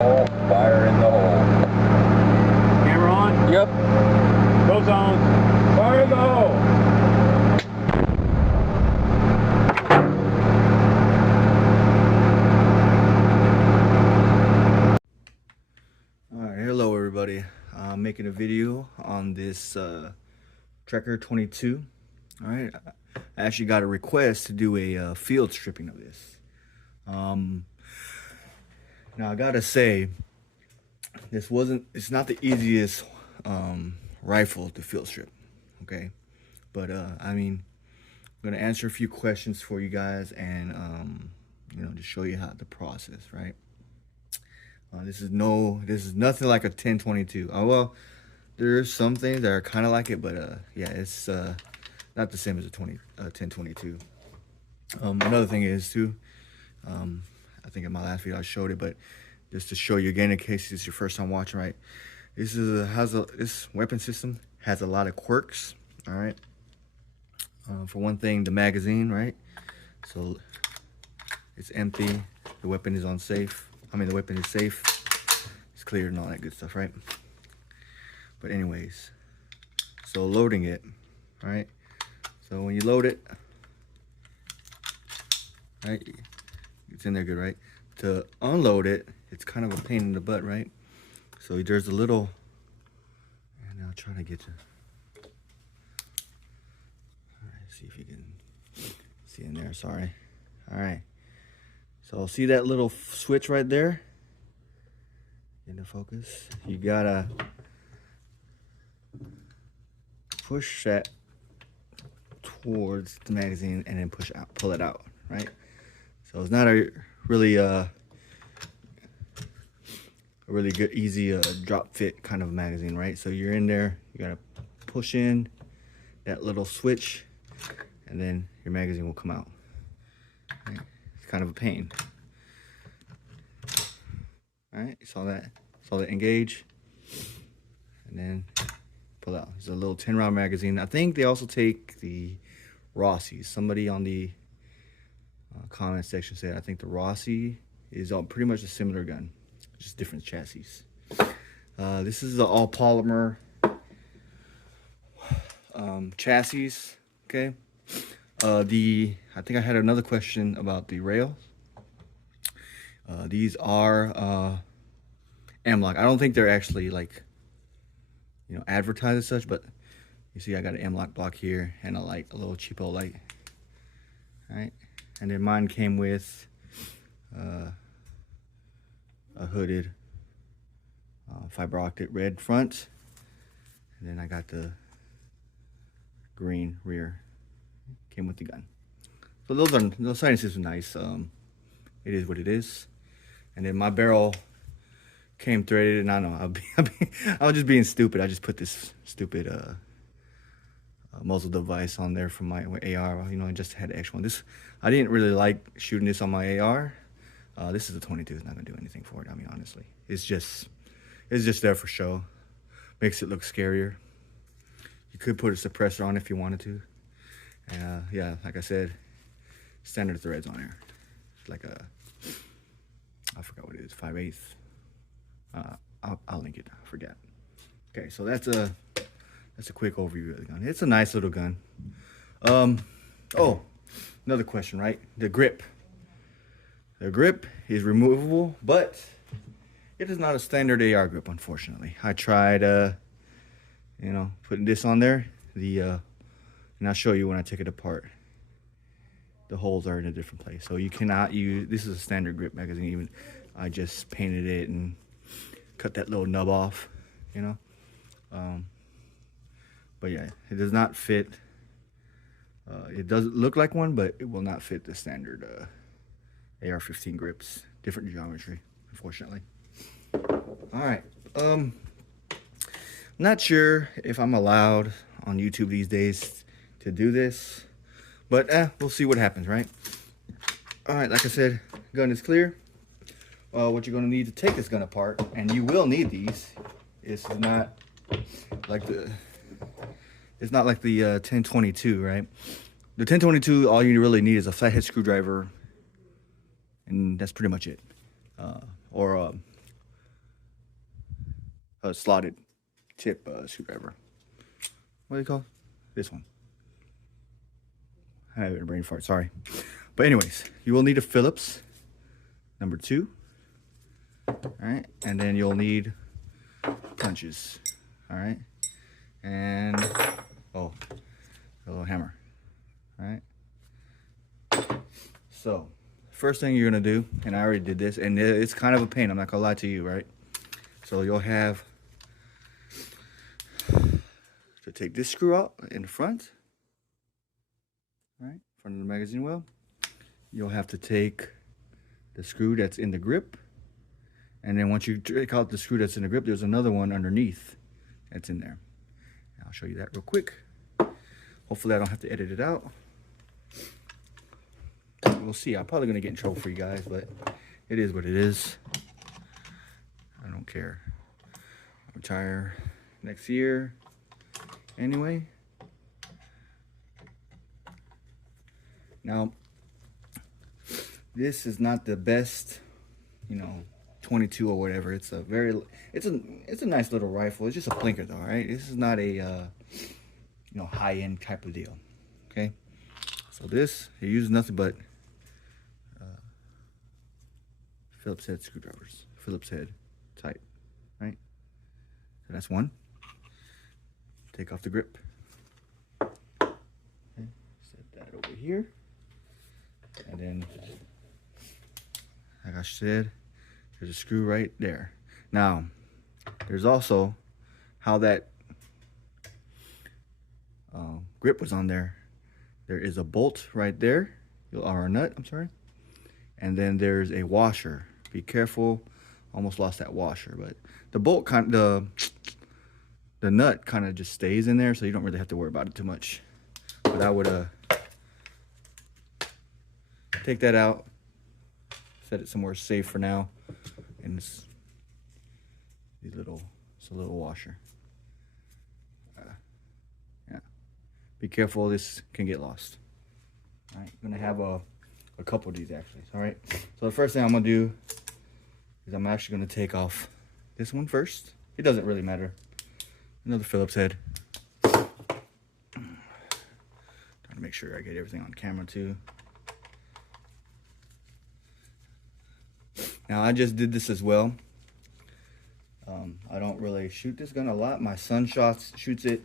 Fire in the hole. Camera on? Yep. Go zone. Fire in the hole. Alright, hello everybody. I'm making a video on this Trakr-22. Alright, I actually got a request to do a field stripping of this. Now I gotta say, it's not the easiest rifle to field strip, okay? But I mean, I'm gonna answer a few questions for you guys and just show you how the process, right? This is nothing like a 1022. Well, there's some things that are kind of like it, but yeah, it's not the same as a 1022. Another thing is too, I think in my last video I showed it, but just to show you again in case it's your first time watching, right? This weapon system has a lot of quirks. All right. For one thing, the magazine, right? So it's empty. The weapon is unsafe. The weapon is safe. It's cleared and all that good stuff, right? But anyways, so loading it, all right? So when you load it, right, it's in there good, right? To unload it, it's kind of a pain in the butt, right? So there's a little, and I'll try to get you. All right, see if you can see in there, sorry. All right. So see that little switch right there? Into focus. You gotta push that towards the magazine and then pull it out, right? So it's not a really good, easy drop fit kind of magazine, right? So you're in there, you gotta push in that little switch, and then your magazine will come out. Right? Kind of a pain. All right, you saw that engage, and then pull out. It's a little 10-round magazine. I think they also take the Rossies. Somebody on the comment section said I think the Rossi is pretty much a similar gun, just different chassis. This is the all polymer chassis. Okay. I think I had another question about the rails. These are M-Lock. I don't think they're actually like, advertised as such, but you see I got an M-Lock block here and a light, a little cheapo light. All right, and then mine came with a hooded fiber optic red front, and then I got the green rear. Came with the gun. So those silences are nice. It is what it is. And then my barrel came threaded, and I don't know, I was just being stupid. I just put this stupid muzzle device on there from my AR. I just had an extra one. I didn't really like shooting this on my AR. This is a 22. It's not gonna do anything for it. Honestly, it's just there for show. Makes it look scarier. You could put a suppressor on if you wanted to. Yeah, like I said, standard threads on there. It's like I forgot what it is, 5/8. I'll link it. I forget. Okay, so that's a quick overview of the gun. It's a nice little gun. Oh, another question, right? The grip. The grip is removable, but it is not a standard AR grip, unfortunately. I tried, putting this on there. And I'll show you when I take it apart. The holes are in a different place, so you cannot use. This is a standard grip magazine. Even I just painted it and cut that little nub off, But yeah, it does not fit. It does look like one, but it will not fit the standard AR-15 grips. Different geometry, unfortunately. All right. Not sure if I'm allowed on YouTube these days to do this, but we'll see what happens, right? All right, like I said, gun is clear. What you're going to need to take this gun apart, and you will need these. It's not like the 1022, right? The 1022, all you really need is a flathead screwdriver, and that's pretty much it. Or slotted tip screwdriver. What do you call it? This one. I have a brain fart, sorry. But anyways, you will need a Phillips number 2. All right, and then you'll need punches. All right, and a little hammer. All right. So, first thing you're gonna do, and I already did this, and it's kind of a pain. I'm not gonna lie to you, right? So you'll have to take this screw out in the front. Right, front of the magazine well. You'll have to take the screw that's in the grip, and then once you take out the screw that's in the grip, there's another one underneath that's in there. I'll show you that real quick. Hopefully I don't have to edit it out. We'll see. I'm probably gonna get in trouble for you guys, but it is what it is. I don't care. I'll retire next year anyway. Now, this is not the best, 22 or whatever. It's a nice little rifle. It's just a blinker though, right? This is not a, high-end type of deal, okay? So this, it uses nothing but Phillips head screwdrivers, Phillips head type, right? So that's one. Take off the grip. Okay. Set that over here. And then, like I said, there's a screw right there. Now, there's also how that grip was on there. There is a bolt right there, or a nut, I'm sorry. And then there's a washer. Be careful, almost lost that washer. But the bolt, the nut kind of just stays in there, so you don't really have to worry about it too much. But I would take that out, set it somewhere safe for now, and it's a little washer. Yeah, be careful, this can get lost. All right, I'm gonna have a couple of these actually. All right, so the first thing I'm gonna do is I'm actually gonna take off this one first. It doesn't really matter. Another Phillips head. Trying to make sure I get everything on camera too. Now, I just did this as well. I don't really shoot this gun a lot. My son shoots it.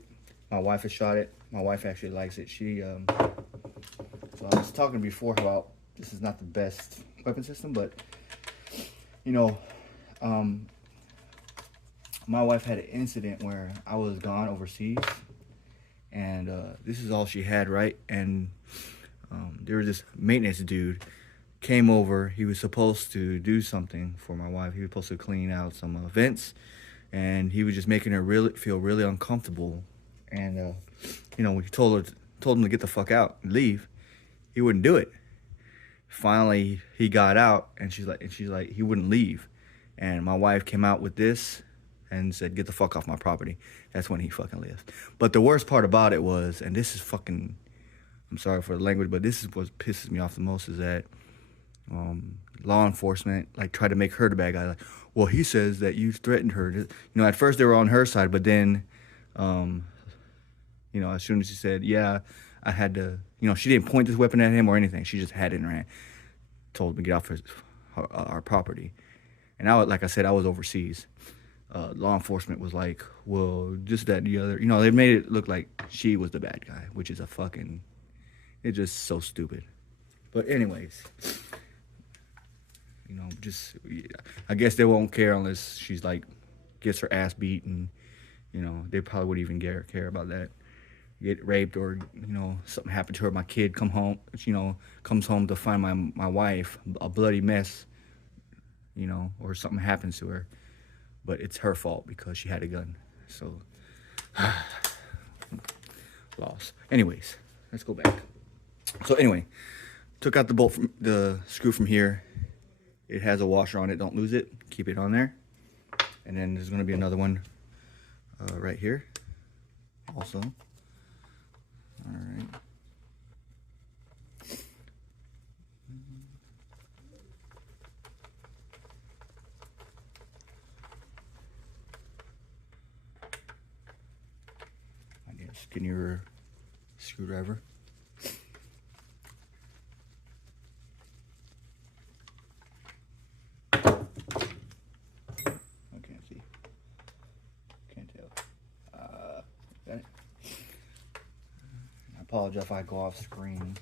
My wife has shot it. My wife actually likes it. So I was talking before about this is not the best weapon system, but my wife had an incident where I was gone overseas, and this is all she had, right? And there was this maintenance dude came over. He was supposed to do something for my wife. He was supposed to clean out some vents, and he was just making her feel really uncomfortable. And we told him to get the fuck out and leave. He wouldn't do it. Finally, he got out, and she's like, he wouldn't leave. And my wife came out with this and said, "Get the fuck off my property." That's when he fucking left. But the worst part about it was, and this is fucking, I'm sorry for the language, but this is what pisses me off the most, is that law enforcement tried to make her the bad guy. Like, well, he says that you threatened her. At first they were on her side, but then as soon as she said, yeah, I had to, she didn't point this weapon at him or anything. She just had it in her hand. Told him to get off our property. And like I said, I was overseas. Law enforcement was like, well, just that, the other. They made it look like she was the bad guy, which is it's just so stupid. But anyways, I guess they won't care unless she's gets her ass beat, and they probably wouldn't even care about that. Get raped, or something happened to her. My kid comes home to find my wife a bloody mess, or something happens to her, but it's her fault because she had a gun. So loss. Anyways, let's go back. So anyway, took out the screw from here. It has a washer on it. Don't lose it. Keep it on there. And then there's going to be another one right here also. All right. skinnier screwdriver. I can't see. Can't tell. Got it. I apologize if I go off screen.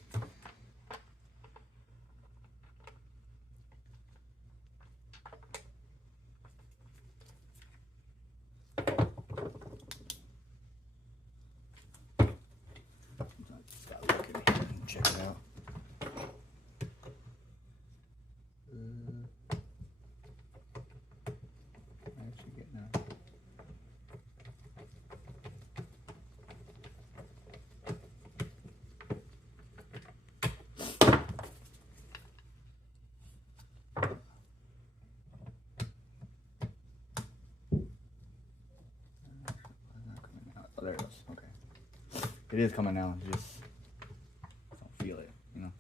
Check it out. Actually getting out. Oh, there it goes. Okay. It is coming out. Just don't feel it, you know.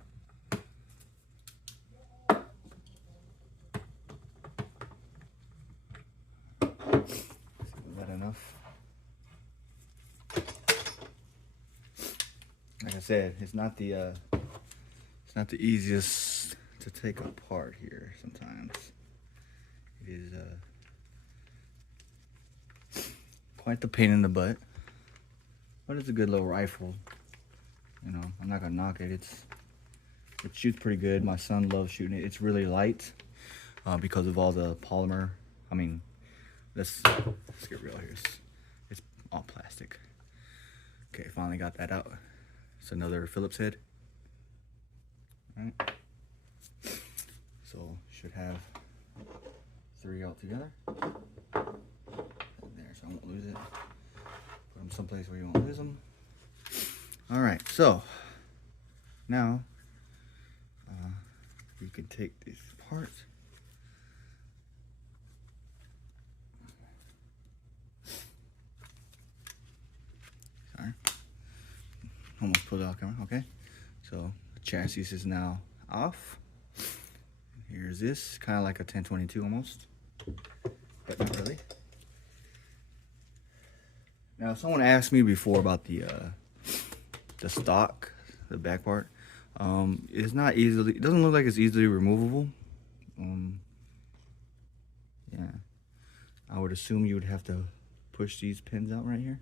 Is that enough? Like I said, it's not the easiest to take apart here. Sometimes it is quite the pain in the butt, but it's a good little rifle. You know, I'm not gonna knock it. It shoots pretty good. My son loves shooting it. It's really light because of all the polymer. I mean, let's get real here. It's all plastic. Okay, finally got that out. It's another Phillips head. All right. So should have 3 altogether. There, so I won't lose it. Put them someplace where you won't lose them. All right, so now you can take these apart. Sorry, almost pulled it off camera. Okay, so the chassis is now off. Here's this, kind of like a 1022 almost, but not really. Now, someone asked me before about the stock, the back part. It's not easily, it doesn't look like it's easily removable. Yeah, I would assume you would have to push these pins out right here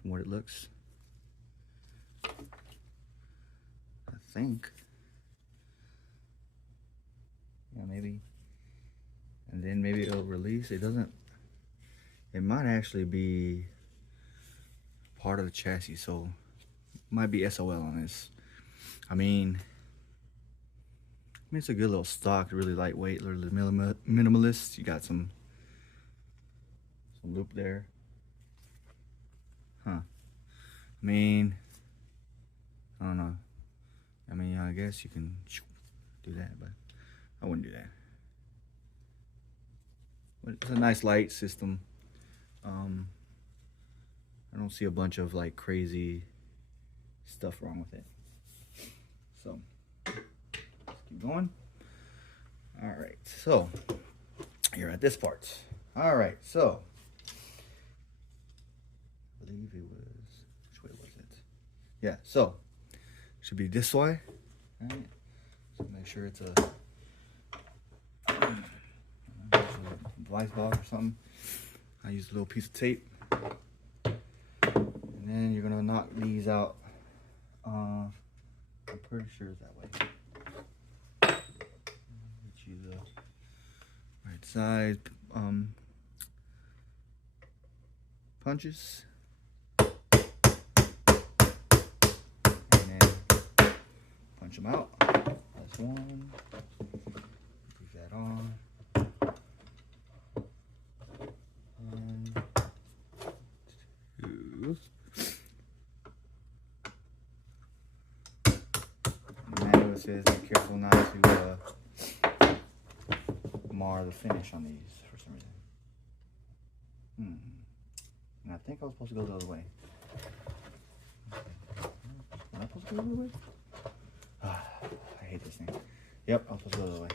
from what it looks. I think. Yeah, maybe. And then maybe it'll release. It doesn't, it might actually be part of the chassis, so might be SOL on this. I mean it's a good little stock, really lightweight, really minimalist. You got some loop there. Huh. I mean, I don't know. I mean, I guess you can do that, but I wouldn't do that. But it's a nice light system. I don't see a bunch of like crazy stuff wrong with it. So let's keep going. All right, so you're at this part. All right, so I believe it was, which way was it? Yeah, so it should be this way. All right, so make sure it's a device box or something. I use a little piece of tape. And then you're gonna knock these out. I'm pretty sure it's that way. Get you the right size punches. And then punch them out. That's one. Leave that on. And two. Manual says be careful not to mar the finish on these for some reason. And I think I was supposed to go the other way. Am I supposed to go the other way? I hate this thing. Yep, I was supposed to go the other way.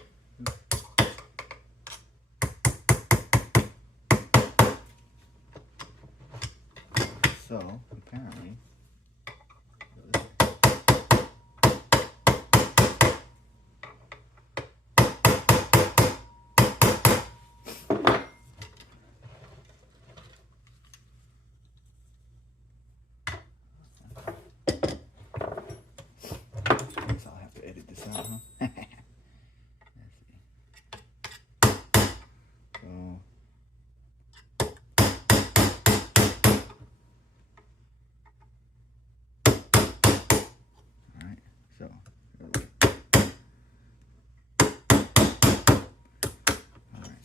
So apparently, I guess I'll have to edit this out, huh? Let's see. So.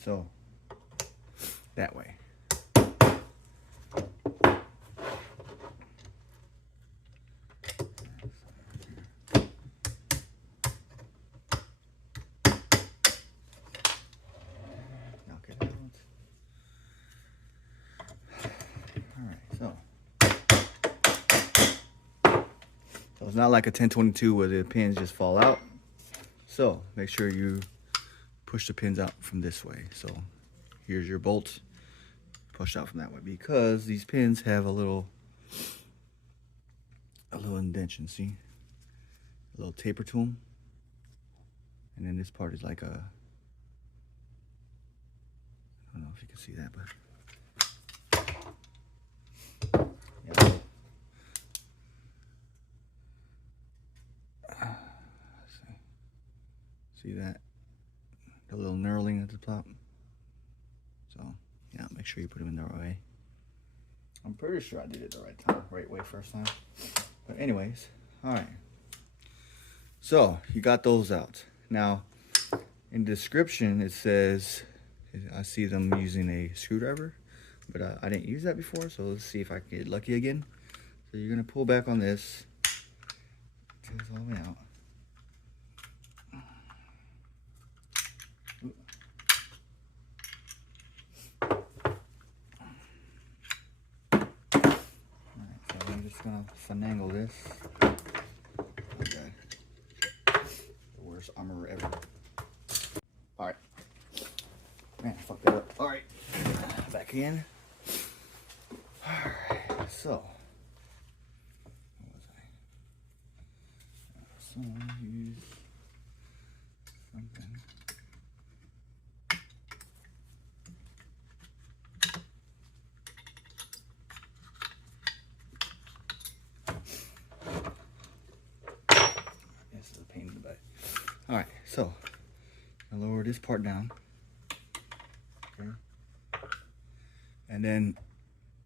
So that way. Knock it out. All right, so it's not like a 1022 where the pins just fall out. So make sure you push the pins out from this way. So here's your bolt, push out from that way, because these pins have a little indentation, see? A little taper to them. And then this part is like a, I don't know if you can see that, but yeah. See that? The little knurling at the top. So, yeah, make sure you put them in the right way. I'm pretty sure I did it the right way first time. But anyways, all right. So, you got those out. Now, in the description, it says, I see them using a screwdriver, but I didn't use that before, so let's see if I can get lucky again. So you're gonna pull back on this. It goes all the way out. I'm just gonna finagle this. Okay. The worst armor ever. Alright. Man, I fucked that up. Alright. Back in. Alright, so. What was I? So use something. Alright, so I lower this part down. Okay. And then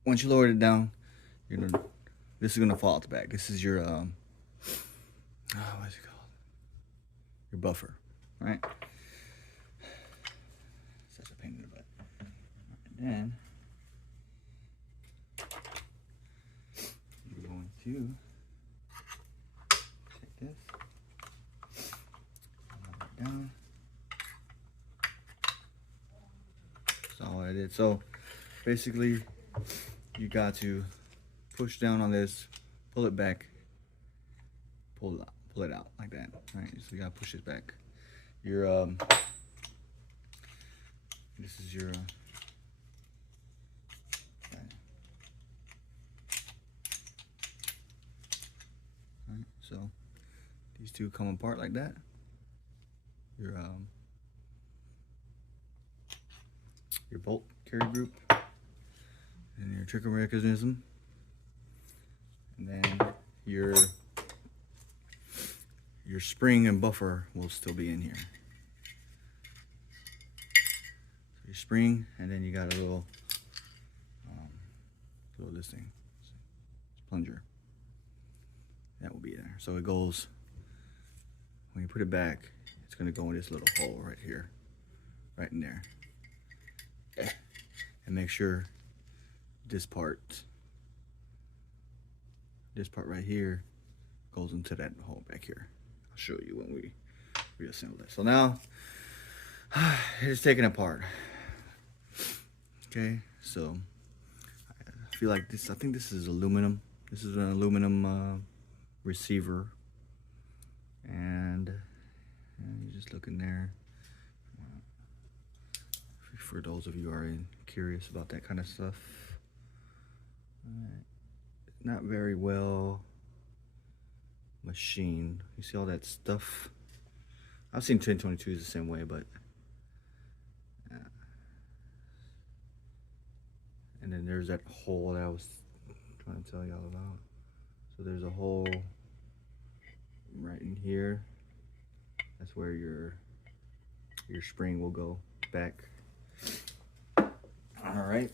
once you lower it down, this is gonna fall out the back. This is your what is it called? Your buffer, right? Such a pain in the butt. And then you're going to take this. Down. That's all I did. So basically you got to push down on this, pull it back, pull it out like that. All right, so you gotta push it back. Your this is your okay. All right, so these two come apart like that. Your bolt carry group and your trigger mechanism, and then your spring and buffer will still be in here. So your spring, and then you got a little this thing, plunger, that will be there. So it goes, when you put it back, it's going to go in this little hole right here, right in there. And make sure this part right here goes into that hole back here. I'll show you when we reassemble it. So now it's taken apart. Okay, so I feel like this, I think this is aluminum. This is an aluminum receiver, and you just look in there. For those of you who are curious about that kind of stuff. All right. not very well machined. You see all that stuff? I've seen 1022s the same way, but and then there's that hole that I was trying to tell y'all about. So there's a hole right in here. That's where your spring will go back. All right.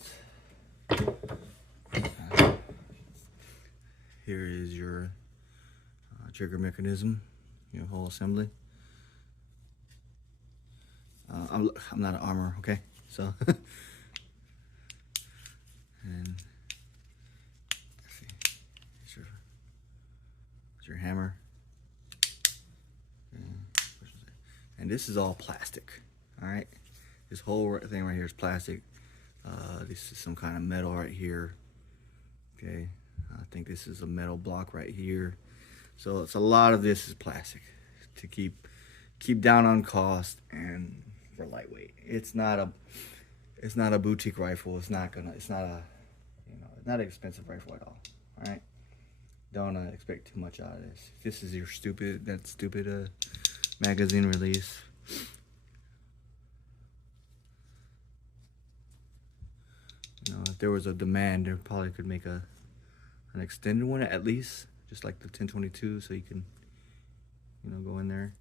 Here is your trigger mechanism, your whole assembly. I'm not an armor, okay? So, and let's see, it's your hammer. And this is all plastic, all right? This whole thing right here is plastic. This is some kind of metal right here, okay? I think this is a metal block right here. So it's a lot of this is plastic to keep down on cost and for lightweight. It's not a boutique rifle. It's not an expensive rifle at all. All right, don't expect too much out of this. This is your stupid magazine release. You know, if there was a demand, there probably could make an extended one at least, just like the 1022, so you can, you know, go in there.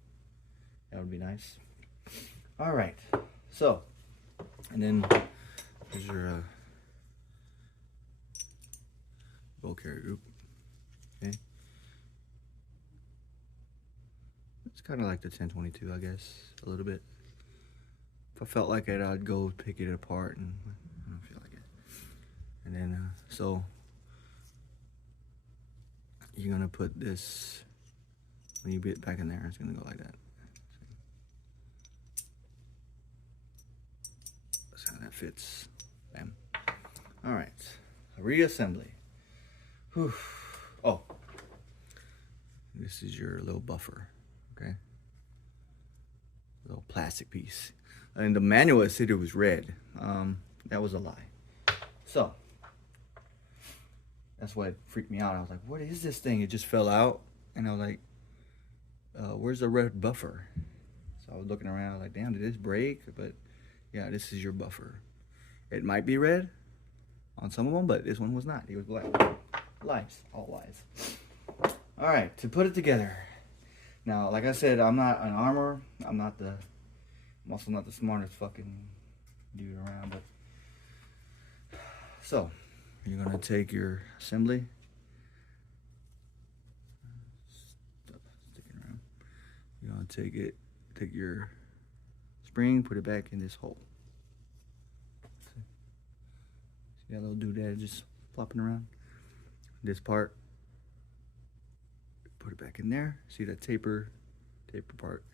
That would be nice. All right, so, and then here's your bow carrier group. Okay, it's kind of like the 1022, I guess, a little bit. If I felt like it, I'd go pick it apart, and I don't feel like it. And then, so you're gonna put this, when you get back in there, it's gonna go like that. That's how that fits. Bam. All right, reassembly. Whew. Oh, this is your little buffer, okay? Little plastic piece. And the manual, it said it was red. That was a lie. So, that's what freaked me out. I was like, what is this thing? It just fell out. And I was like, where's the red buffer? So I was looking around, like, damn, did this break? But yeah, this is your buffer. It might be red on some of them, but this one was not. It was black. Lies, all lies. All right, to put it together. Now, like I said, I'm not an armor. I'm also not the smartest fucking dude around, but so you're gonna take your assembly. Sticking around. You're gonna take your spring, put it back in this hole. See that little doodad just flopping around? This part, put it back in there. See that taper part?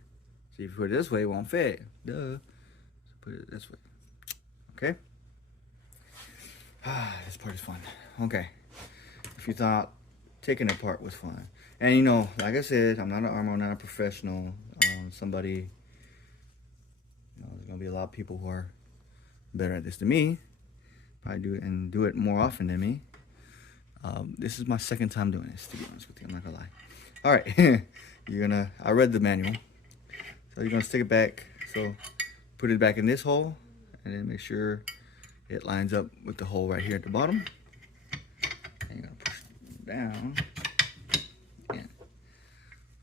See, if you put it this way, it won't fit. Duh. So put it this way. Okay? This part is fun. Okay. If you thought taking it apart was fun. And you know, like I said, I'm not an armor, I'm not a professional. Somebody, you know, there's gonna be a lot of people who are better at this than me. Probably do it more often than me. This is my second time doing this, to be honest with you. I'm not gonna lie. All right, I read the manual. So you're gonna stick it back. So put it back in this hole, and then make sure it lines up with the hole right here at the bottom. And you're gonna push it down. Yeah.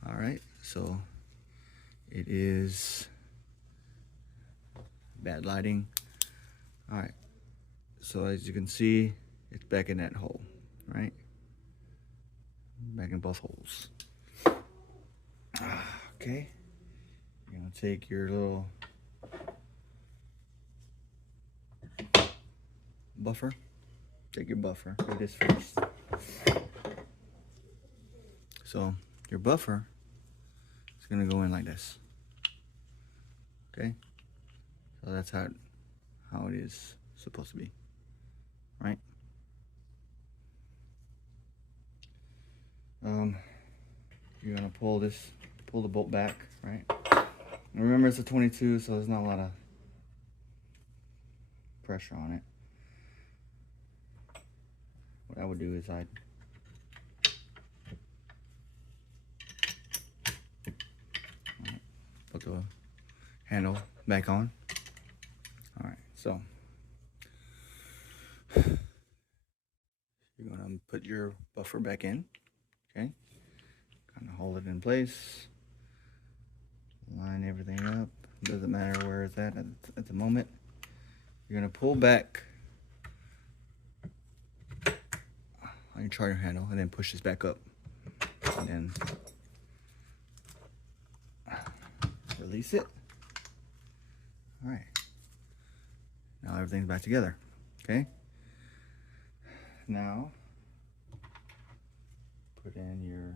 All right, so it is bad lighting. All right, so as you can see, it's back in that hole, right? Back in both holes. Okay, you're gonna take your little buffer. Take your buffer. Do this first. So your buffer is gonna go in like this. Okay, so that's how it is supposed to be, right? You're gonna pull the bolt back, right? And remember, it's a 22, so there's not a lot of pressure on it. What I would do is I'd the handle back on. All right, so you're gonna put your buffer back in, okay? Kind of hold it in place, line everything up. Doesn't matter where it's at the moment. You're gonna pull back on your charger handle and then push this back up, and then release it. All right, now everything's back together, okay? Now put in your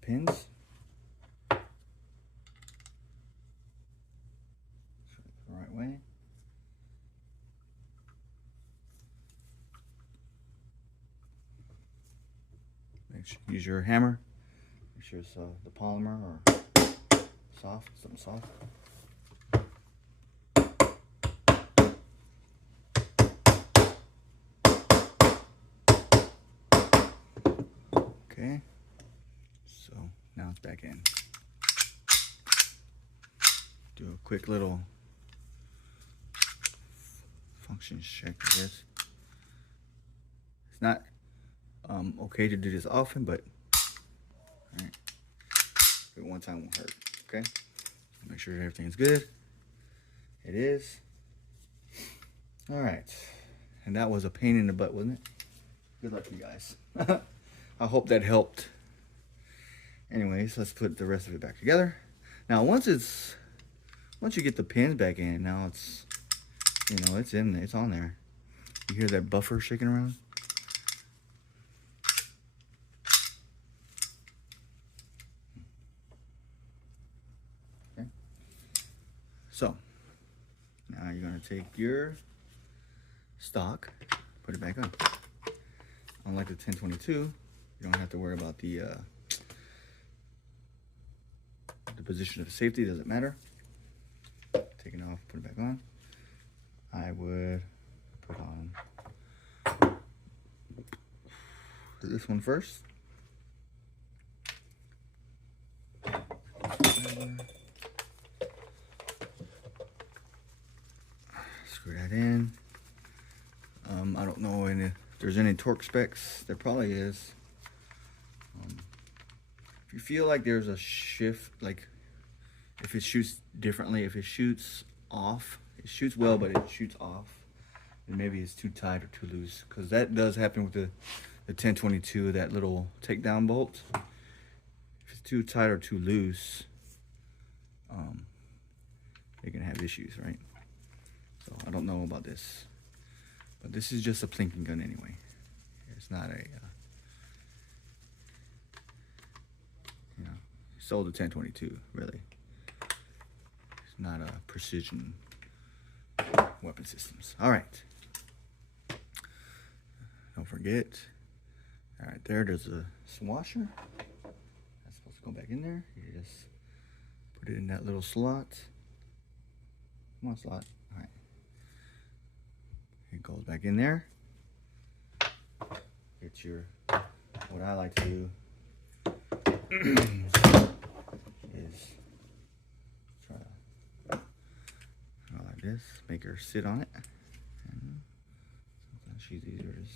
pins. The right way. Use your hammer. Make sure it's the polymer or soft, something soft. Okay, so now it's back in. Do a quick little function check, I guess. It's not okay to do this often, but all right, do it one time won't hurt. Okay, make sure everything's good. It is. All right, and that was a pain in the butt, wasn't it? Good luck, you guys. I hope that helped. Anyways, let's put the rest of it back together. Now, once you get the pins back in, now it's, you know, it's in there, it's on there. You hear that buffer shaking around? Okay. So, now you're gonna take your stock, put it back on. Unlike the 1022, you don't have to worry about the position of safety. Doesn't matter. Take it off, put it back on. I would put on this one first. Screw that in. I don't know if there's any torque specs. There probably is. If you feel like there's a shift, like if it shoots differently, if it shoots off, it shoots well, but it shoots off, then maybe it's too tight or too loose. Because that does happen with the 1022, that little takedown bolt. If it's too tight or too loose, they can have issues, right? So I don't know about this, but this is just a plinking gun anyway. It's not a, you know, sold a 1022, really. It's not a precision weapon systems. All right. Don't forget. All right, there's a washer. That's supposed to go back in there. You just put it in that little slot. Come on, slot. All right. It goes back in there. Get your, what I like to do is try to go like this, make her sit on it. And sometimes she's easier to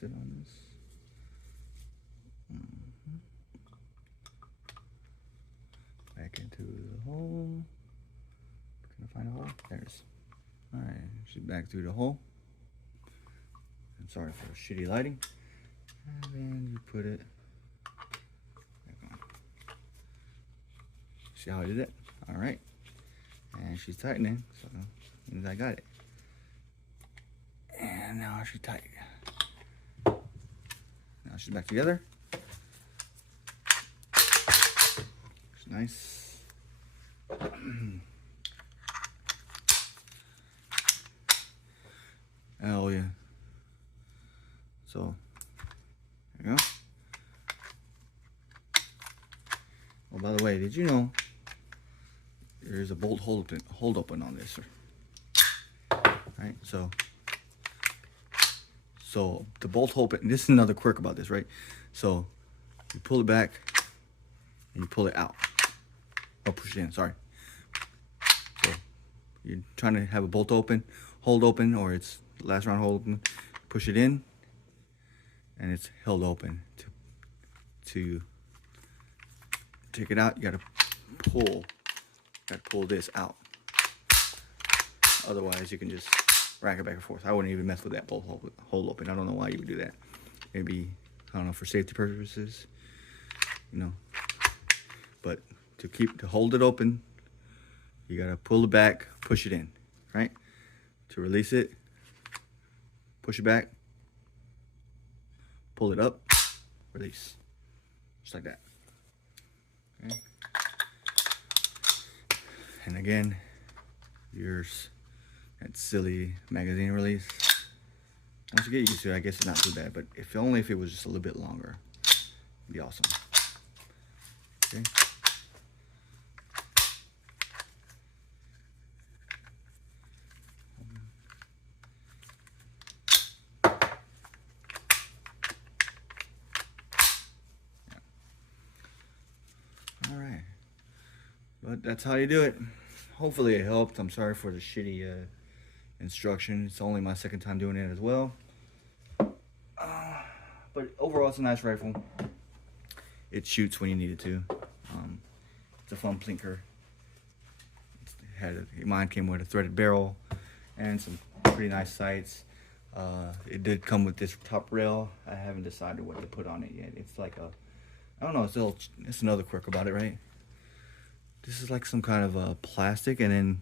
sit on this. Back into the hole. Can I find a hole? There's. Alright, she's back through the hole. I'm sorry for the shitty lighting. And then you put it back on. See how I did it? Alright. And she's tightening, so that means I got it. And now she's tight. Now she's back together. It's nice. Oh yeah. So there you go. Oh, by the way, did you know there's a bolt hold open on this? Right. So So the bolt open, this is another quirk about this, right? So you pull it back and you pull it out. Oh, push it in, sorry. So you're trying to have a bolt open, hold open, or it's last round hold open, push it in, and it's held open. To take it out, you gotta pull this out. Otherwise, you can just rack it back and forth. I wouldn't even mess with that bolt hole open. I don't know why you would do that. Maybe, I don't know, for safety purposes, you know. But to hold it open, you gotta pull it back, push it in, right? To release it, push it back, pull it up, release, just like that. Okay. And again, yours, that silly magazine release. Once you get used to it, I guess it's not too bad, but if it was just a little bit longer, it'd be awesome. Okay. All right, but that's how you do it. Hopefully it helped. I'm sorry for the shitty instruction. It's only my second time doing it as well. But overall, it's a nice rifle. It shoots when you need it to. It's a fun plinker. Mine came with a threaded barrel and some pretty nice sights. It did come with this top rail. I haven't decided what to put on it yet. It's like a, I don't know, it's another quirk about it, right? This is like some kind of plastic, and then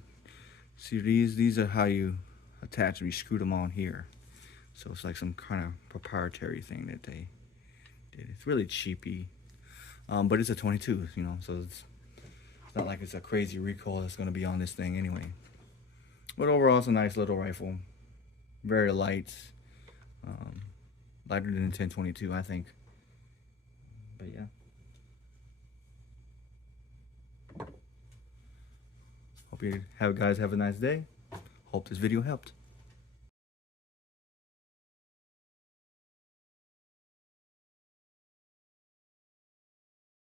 see these are how you attach them. You screw them on here. So it's like some kind of proprietary thing that they did. It's really cheapy, but it's a 22, you know, so it's not like it's a crazy recoil that's going to be on this thing anyway. But overall, it's a nice little rifle. Very light, lighter than the 1022, I think. But yeah. Hope you guys have a nice day. Hope this video helped.